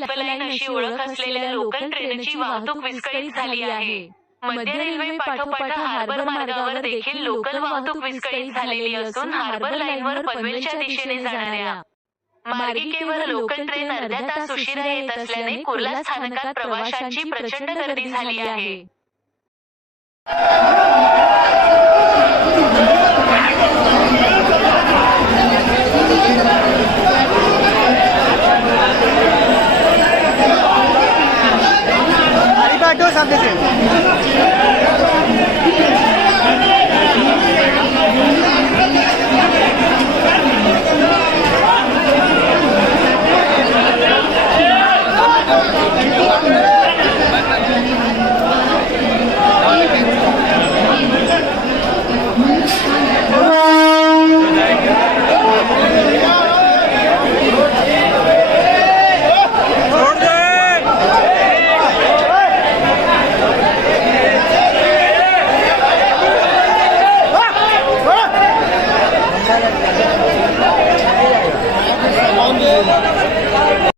Pipeline अशी ओळख असलेल्या लोकल ट्रेनची वाहतूक विस्कळीत झाली आहे. मध्य रेल्वे पाठोपाठ हार्बर मार्गावर देखील लोकल वाहतूक विस्कळीत झालेली असून हार्बर लाईनवर पनवेलच्या दिशेने जाणाऱ्या. मार्गिकेवर लोकल ट्रेन अर्ध्या तास उशिरा येत असल्याने कुर्ला स्थानकात प्रवाशांची प्रचंड गर्दी झाली आहे. さんですよ。calma.